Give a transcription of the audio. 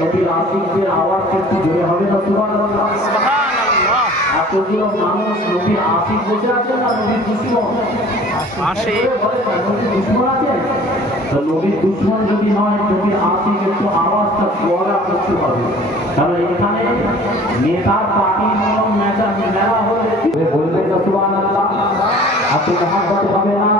নবীর আশিকদের আওয়াজ একটু জোরে হবে না? সুবহানাল্লাহ। এতগুলো মানুষ নবীর আশিক বসে আছেন না নবীর দুশমন? নবীর দুশমন আছেন তো নবীর দুশমন যদি হয় নবীর আশিক একটু আওয়াজটা চড়া করতে হবে, কারণ এখানে নেতার পার্টির মূলক মেলা হলে বলবে না সুবহানাল্লাহ। এত মহব্বত হবে না।